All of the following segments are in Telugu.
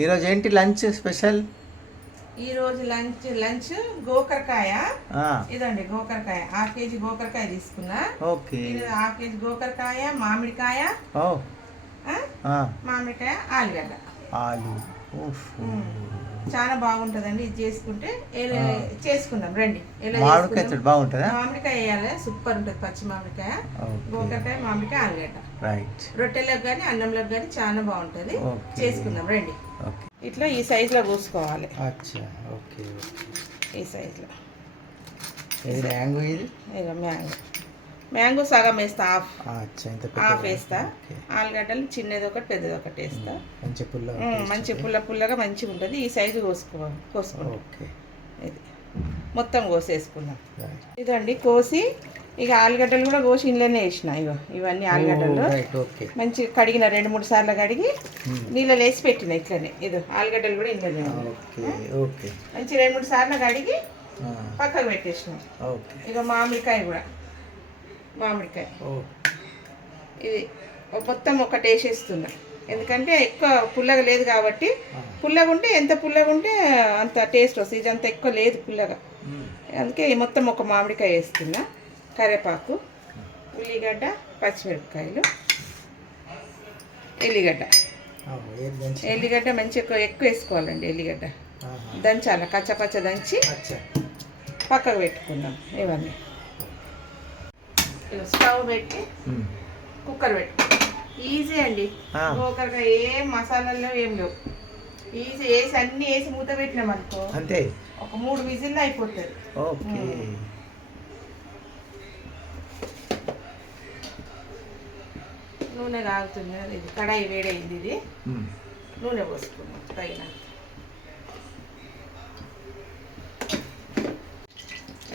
ఈరోజు ఏంటి లంచ్ స్పెషల్? ఈ రోజు లంచ్ లంచ్ గోకరకాయ. ఇదండి గోకరకాయ. హాఫ్ కేజీ గోకరకాయ తీసుకున్నా. ఓకే. హాఫ్ కేజీ గోకరకాయ మామిడికాయ మామిడికాయ ఆలుగడ్డ. ఆలు. చాలా బాగుంటదండి. ఇది చేసుకుంటే చేసుకుందాం. రండి. మామిడికాయ బాగుంటుందా? మామిడికాయ వేయాలి. సూపర్ ఉంటుంది పచ్చి మామిడికాయ. గోకరకాయ మామిడికాయ ఆలుగడ్డ. రైట్. రొట్టెలకు కానీ అన్నంలోకి కానీ చాలా బాగుంటుంది. చేసుకుందాం. రండి. ఇట్లా ఈ సైజులో కోసుకోవాలి ఈ సైజులో. ఇది మ్యాంగో ఇది? మ్యాంగో. మ్యాంగో సగం వేస్తా హాఫ్ హాఫ్ వేస్తా. ఆలుగడ్డలు చిన్నది ఒకటి పెద్దది ఒకటి వేస్తా. మంచి పుల్ల మంచి పుల్ల పుల్లగా మంచిగా ఉంటుంది. ఈ సైజు కోసుకో కోసుకుంటాం. ఓకే. ఇది. మొత్తం కోసేసుకుందాం. ఇదండి కోసి ఇక ఆలుగడ్డలు కూడా కోసి ఇంట్లోనే వేసిన. ఇగో ఇవన్నీ ఆలుగడ్డలు. ఓకే మంచి కడిగిన రెండు మూడు సార్లు కడిగి నీళ్ళలో వేసి పెట్టిన ఇట్లనే. ఇది ఆలుగడ్డలు కూడా ఇంట్లోనే ఓకే మంచి రెండు మూడు సార్లు కడిగి ఆ, పక్కకు పెట్టేసినాం. ఓకే ఇక మామిడికాయ కూడా. మామిడికాయ. ఓ. ఇది ఒక మొత్తం ఒకటి వేసేస్తున్నా. ఎందుకంటే ఎక్కువ పుల్లగా లేదు కాబట్టి పుల్లగా ఉంటే ఎంత పుల్లగా ఉంటే అంత టేస్ట్ వస్తుంది. ఇది అంత ఎక్కువ లేదు పుల్లగా. అందుకే మొత్తం ఒక మామిడికాయ వేస్తున్నా. కరివేపాకు ఉల్లిగడ్డ పచ్చిమిరపకాయలు ఎల్లిగడ్డ. ఎల్లిగడ్డ మంచి ఎక్కువ ఎక్కువ వేసుకోవాలండి ఎల్లిగడ్డ. దంచాల కచ్చపచ్చ దంచి పక్కకు పెట్టుకుందాం ఇవన్నీ. స్టవ్ పెట్టి. కుక్కర్ పెట్టుకుందాం ఈజీ అండి. ఒకరిగా ఏం మసాలాల్లో ఏం లేవు. ఈజీ వేసి అన్నీ వేసి మూత పెట్టినాం అనుకో అంతే. ఒక మూడు విజిల్లో అయిపోతుంది ఓకే. నూనె కాగుతుంది ఇది కడాయి వేడైంది ఇది. నూనె పోసుకున్నాం తగిన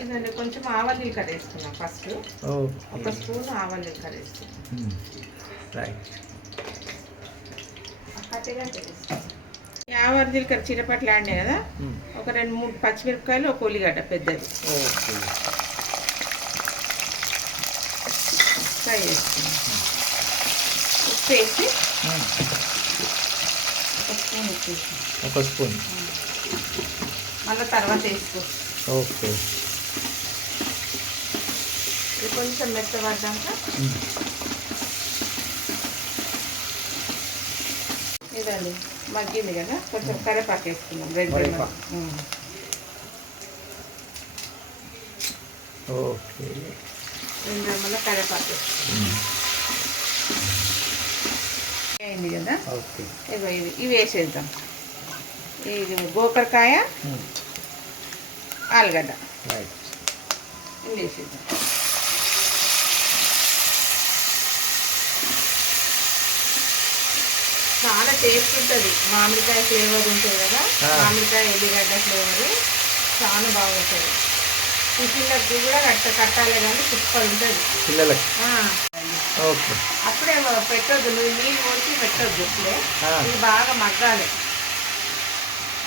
ఇదండి కొంచెం ఆవల్ జీలకర్ర వేసుకున్నాం ఫస్ట్. ఒక స్పూన్ ఆవల్ జీలకర్ర వేసుకున్నాం. రైట్ ఆవల్ జీలకర్ర చిరపట్లు ఆడినాయి కదా మ్మ్. ఒక రెండు మూడు పచ్చిమిరపకాయలు ఒక ఉల్లిగడ్డ పెద్దది. ఓకే. ఫ్రై చేసుకున్నాం ఉప్పు వేసి మ్మ్. ఒక స్పూన్ ఉప్పు ఒక స్పూన్. మళ్ళీ తర్వాత వేసుకో. ఓకే. ఇది కొంచెం మెత్తబడ్డాక మ్మ్. ఇదండి మగ్గింది కదా కొంచెం కరివేపాకు వేసుకున్నాం రెండు. ఓకే రెండు రెమ్మల. మ్మ్. అయింది కదా ఓకే ఇగో ఇవి ఇవి వేసేద్దాం ఇది గోకరకాయ. ఆలుగడ్డ రైట్ ఇవి వేసేద్దాం చాలా టేస్ట్ ఉంటుంది. మామిడికాయ ఫ్లేవర్ ఉంటుంది కదా. మామిడికాయ ఎల్లిగడ్డ ఫ్లేవర్ చాలా బాగుంటుంది. టిఫిన్లకు కూడా కట్ట కట్టాలి కానీ సూపర్ ఉంటుంది. పిల్లలకి? అప్పుడే పెట్టొద్దు. నువ్వు నీళ్ళు పోసి పెట్టొద్దు ఇప్పుడే. ఇది బాగా మగ్గాలి.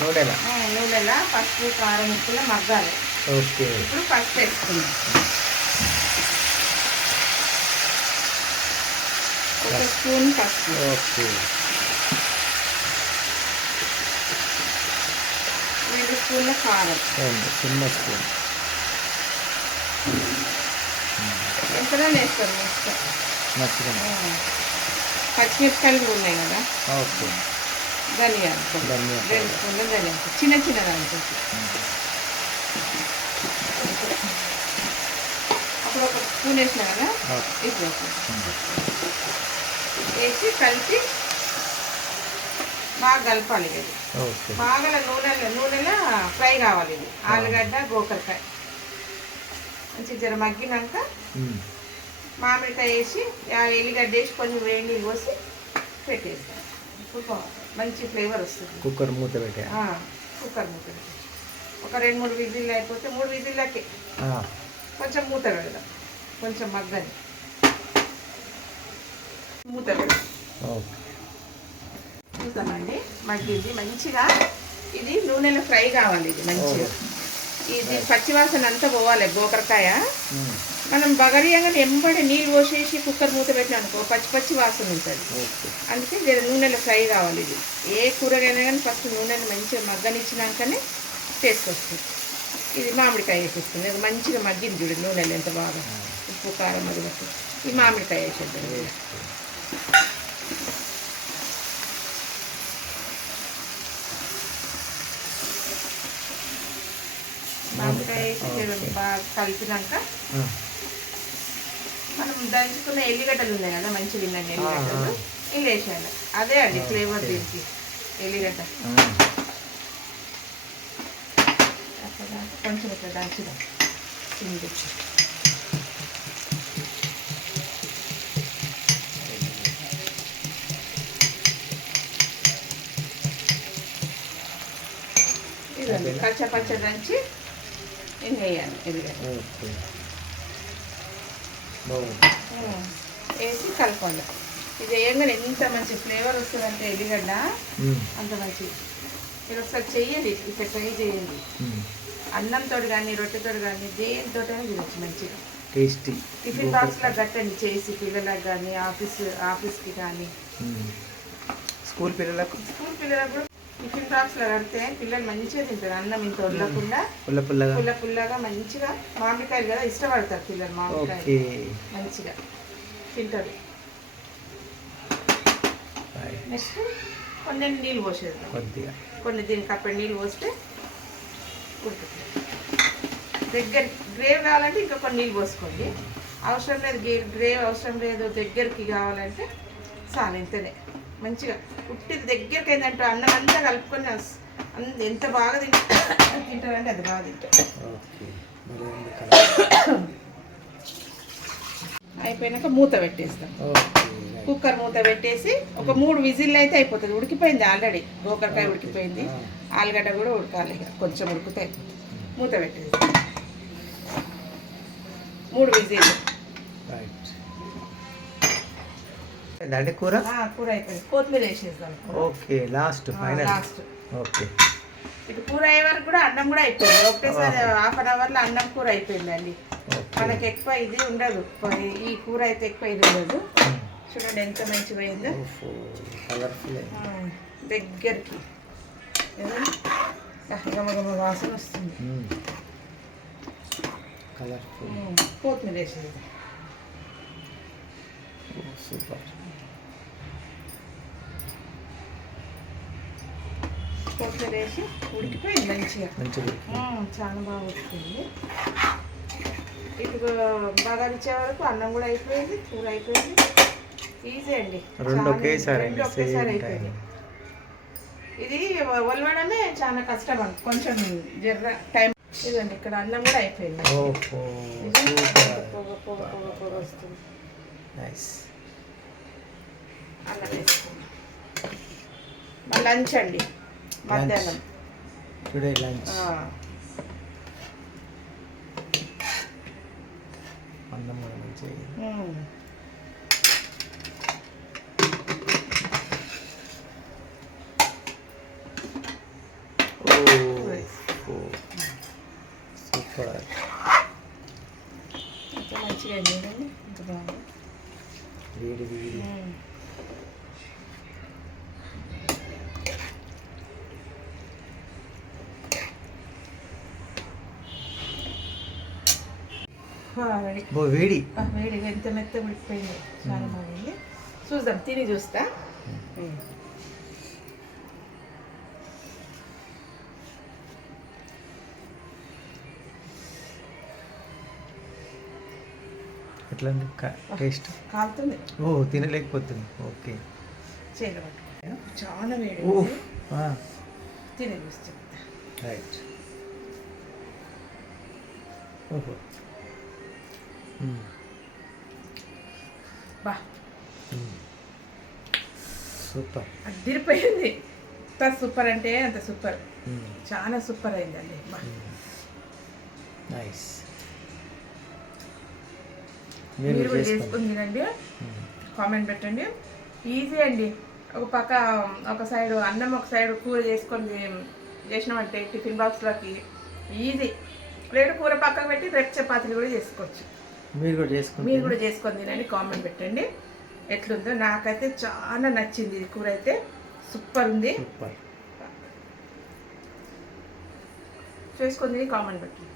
నూనెలా? పసుపు కారం ఉప్పులో మగ్గాలి. ఓకే. ఇప్పుడు పసుపు వేసుకుందాం. ఒక స్పూన్ పసుపు. ఓకే రెండు స్పూన్ల కారం. చిన్న స్పూన్. ఎంతలో వేస్తాం వేస్తాం నచ్చుకుంది పచ్చిమిరపకాయలు కూడా ఉన్నాయి కదా? ఓకే. ధనియాలు. రెండు స్పూన్ల ధనియాలు. చిన్న చిన్న దాంట్లో అప్పుడు ఒక స్పూన్ వేసిన కదా? ఇప్పుడు వేసి కలిపి బాగా కలపాలి ఇది బాగా నూనెలో నూనెలో ఫ్రై కావాలి ఇది. ఆలుగడ్డ గోకరకాయ. మంచి జర మగ్గినాక మ్మ్. మామిడికాయ వేసి ఎల్లిగడ్డ వేసి కొంచెం వేడి నీళ్ళు పోసి పెట్టేస్తాం. ఇప్పుడు మంచి ఫ్లేవర్ వస్తుంది. కుక్కర్ మూత పెట్టా. కుక్కర్ మూత పెట్టి. ఒక రెండు మూడు విజిల్లు అయిపోతే మూడు విజిల్లకి. కొంచెం మూత పెడదాం. కొంచెం మగ్గని. మూత పెడదాం. చూద్దామండి మగ్గింది మంచిగా ఇది నూనెలో ఫ్రై కావాలి ఇది మంచిగా. ఇది పచ్చివాసన అంతా పోవాలి గోకరకాయ. మనం బగరియంగా ఎంబడి నీళ్ళు పోసేసి కుక్కర్ మూత పెట్టిన అనుకో పచ్చి పచ్చి వాసన ఉంటుంది. అందుకే జర నూనెలో ఫ్రై కావాలి ఇది. ఏ కూరగాయనా కానీ ఫస్ట్ నూనెని మంచిగా మగ్గనిచ్చినాకనే టేస్ట్ వస్తుంది. ఇది మామిడికాయ వేసేస్తుంది. అది మంచిగా మగ్గింది చూడు నూనెలో ఎంత బాగా. ఉప్పు కారం అది ఈ మామిడికాయ వేసేద్దాం. వేసి కలిపినాక మనం దంచుకున్న ఎల్లిగడ్డలు ఉన్నాయి కదా మంచి విన్నాను ఎల్లిగడ్డలు ఇల్లు వేసేయాలి అదే అండి ఫ్లేవర్ దీనికి ఎల్లిగడ్డ. కొంచెం ఇట్లా దంచుదాం. చింది. ఇదండి పచ్చ పచ్చ దంచి ఇంక వేయాలి. వేసి కలపాలి ఇది వేయంగానే ఎంత మంచి ఫ్లేవర్ వస్తుందంటే ఎల్లిగడ్డ. అంత మంచిది మీరు ఒకసారి చెయ్యండి ఇట్లా ట్రై చేయండి. అన్నంతో కానీ రొట్టెతో కానీ దేనితో తినచ్చు మంచిగా. టేస్టీ. టిఫిన్ బాక్స్లో కట్టండి చేసి పిల్లలకు కానీ ఆఫీస్ ఆఫీస్కి కానీ. స్కూల్ పిల్లలకు? స్కూల్ పిల్లలకు కూడా టిఫిన్ బాక్స్లో కడితే పిల్లలు మంచిగా తింటారు అన్నం ఇంత వదలకుండా. పుల్ల పుల్లగా. పుల్ల పుల్లగా మంచిగా మామిడికాయలు కదా ఇష్టపడతారు పిల్లలు మామిడికాయలు. ఓకే. మంచిగా తింటారు. నెక్స్ట్ కొన్ని నీళ్ళు పోసేద్దాం. కొద్దిగా. కొన్ని దీనికి అప్పుడు నీళ్ళు పోస్తే ఉడుకుతుంది. దగ్గర గ్రేవ్ కావాలంటే ఇంకా కొన్ని నీళ్ళు పోసుకోండి. అవసరం లేదు గ్రేవ్ అవసరం లేదు దగ్గరికి కావాలంటే చాలు ఇంతనే. మంచిగా ఉట్టిది దగ్గరికి ఏంటంటే అన్నం అంతా కలుపుకొని ఎంత బాగా తింటా తింటారంటే అది బాగా తింటారు కదా. అయిపోయినాక మూత పెట్టేస్తాం. కుక్కర్ మూత పెట్టేసి ఒక మూడు విజిల్ అయితే అయిపోతుంది. ఉడికిపోయింది ఆల్రెడీ. గోకరకాయ ఉడికిపోయింది. ఆలుగడ్డ కూడా ఉడకాలి ఇక. కొంచెం ఉడికితే మూత పెట్టేసి మూడు విజిల్ అంటే కూర? కూర అయిపోయింది. కొత్తిమీర వేసేద్దాం okay last final. Last. Okay. ఇటు కూర అయ్యే వరకు కూడా అన్నం కూడా అయిపోయింది. ఒకటేసారి హాఫ్ అన్ అవర్లో అన్నం కూర అయిపోయిందండి. మనకి ఎక్కువ ఇది ఉండదు. ఈ కూర అయితే ఎక్కువ ఇది ఉండదు. చూడండి ఎంత మంచిగా పోయిందో. కలర్ఫుల్ ఆ, దగ్గరికి. గమగమ వాసన వస్తుంది. కలర్ఫుల్ కొత్తిమీర వేసేది సూపర్ వేసి ఉడికిపోయింది మంచిగా. చాలా బాగా ఉడికింది. ఇటు బాగా వరకు అన్నం కూడా అయిపోయింది కూర అయిపోయింది. ఈజీ అండి. రెండు ఒకేసారి రెండు ఒకేసారి అయిపోయింది. ఇది ఒలవడమే చాలా కష్టం అండి కొంచెం జర్ర టైం. ఇదండి ఇక్కడ అన్నం కూడా అయిపోయింది. ఓహో ఇది సూపర్. పొగ పొగ పొగ పొగ వస్తుంది. నైస్ అన్నం వేసుకున్నాం మా లంచ్ అండి. మధ్యాహ్నం. Today lunch. అన్నం. ఓ సూపర్. మంచిగా అయింది చూడండి ఎంత బాగా వేడి వేడి ఉమ్. వేడి. ఆ, వేడిగా ఎంత మెత్త ఉడికిపోయింది. చాలా బాగుంది. చూద్దాం తిని చూస్తా. ఉమ్. ఎట్లా ఉంది టేస్ట్? కాలుతుంది. ఓ తినలేకపోతుంది. ఓకే. చాలా వేడి. తిని చూస్తా రైట్. ఓహో. బా. సూపర్. అదిరిపోయింది ఎంత సూపర్ అంటే అంత సూపర్. చాలా సూపర్ అయిందండి. నైస్. మీరు కూడా చేసుకుని తినండి. మ్మ్. కామెంట్ పెట్టండి. ఈజీ అండి. ఒక పక్క ఒక సైడ్ అన్నం ఒక సైడ్ కూర చేసుకొని చేసినామంటే టిఫిన్ బాక్స్లోకి ఈజీ. ప్లేట్ కూర పక్కకు పెట్టి రేపు చపాతీలు కూడా చేసుకోవచ్చు. మీరు కూడా చేసుకుంటే మీరు కూడా చేసుకొని తినండి కామెంట్ పెట్టండి. ఎట్లుందో నాకైతే చాలా నచ్చింది ఈ కూర అయితే. సూపర్ ఉంది. సూపర్. చేసుకొని తిని కామెంట్ పెట్టండి.